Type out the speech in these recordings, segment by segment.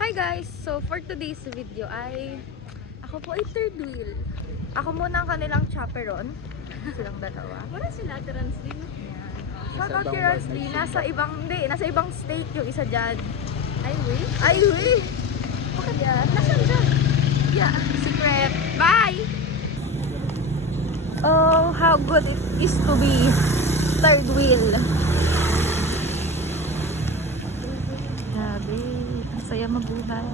Hi guys! So for today's video ay ako po ay third wheel. Ako muna ang kanilang chaperon. Silang dalawa. Wala sila, Translin. Shout out kay Ransley. Nasa ibang state yung isa dyan. Ay, wait. Ay, wait! Bakit yan? Nasaan dyan? Yeah, secret. Bye! Oh, how good it is to be third wheel. Grabe, ang saya mabuhay.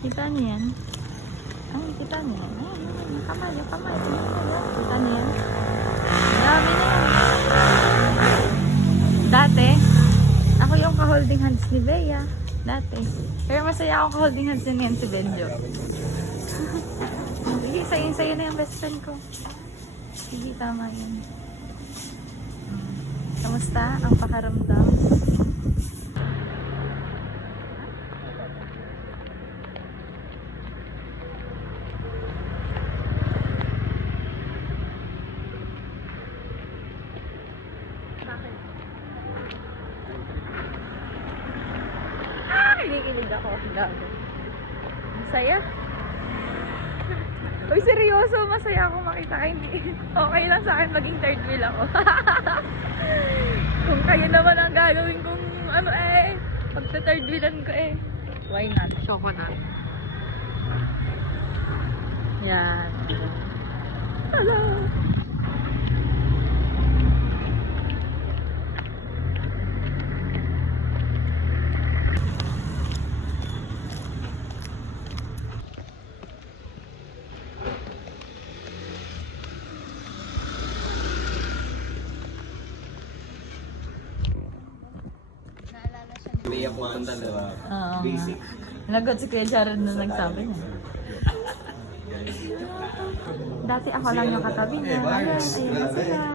Kita niyo yan? Ay, kita niyo yan? Ay, yung kamay. Kita niyo yan? Dami na yan. Dati, ako yung ka-holding hands ni Bea. Dati. Pero masaya akong ka-holding hands din yan si Benjo. Sige, sayo na yung best friend ko. Sige, tama yun. Kamusta ang pakaramdam? Kinikilig ako. Masaya. Uy, seryoso. Masaya ako makita kayo. Okay lang sa akin maging third wheel ako. Kung kayo naman ang gagawin kong pagta-third wheelan ko why not? Shoko na. Yan. Hello. May ako punta na basic. Lagot si Kuya Jared na nagsabi niya. Dati ako lang yung katabi niya. Ayun na sila.